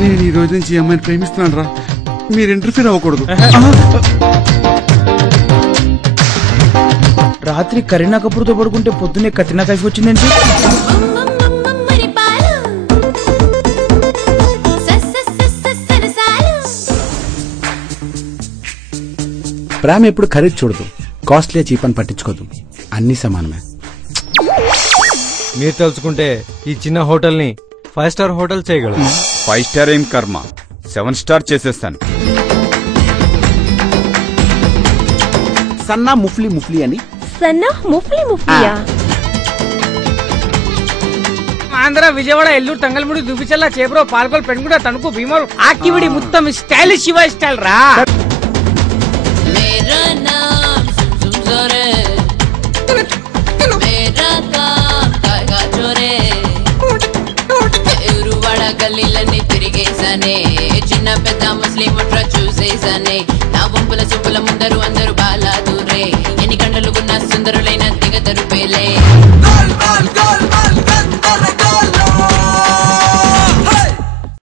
నేను ఈ రోజు నుంచి ఈ అమ్మాయిని ప్రేమిస్తున్నాను రా, మీరు ఇంటర్ఫీర్ అవ్వకూడదు. రాత్రి కరీనా కపూర్తో పడుకుంటే పొద్దున్నే కత్రినా కైఫ్ వచ్చిందేంటి? ప్రేమ ఎప్పుడు ఖరీదు చూడదు, కాస్ట్లీ చీప్ అని పట్టించుకోదు, అన్ని సమానమే. మీరు తెలుసుకుంటే ఈ చిన్న హోటల్ ని 5 స్టార్ హోటల్ చేయగలరు. 5 స్టార్ ఏం కర్మ, 7 స్టార్ చేసేస్తాను. సన్నా ముఫ్లీ ముఫ్లీ అని. సన్నా ముఫ్లీ ముఫ్లియా? ఆంధ్ర, విజయవాడ, ఎల్లూరు, తంగల్ముడి, దుబిచల్ల, చేబ్రో, పాల్గొల్, పెన్గుడ, తణుకు, భీమవరం, ఆకివిడి మొత్తం స్టైల్ శివ స్టైల్ రా. గల్లీలన్నీ తిరిగేసానే, చిన్న పెద్ద ముస్లిం ముట్ర చూసేసానే, నా గుంపుల సుబ్బుల ముందరు అందరూ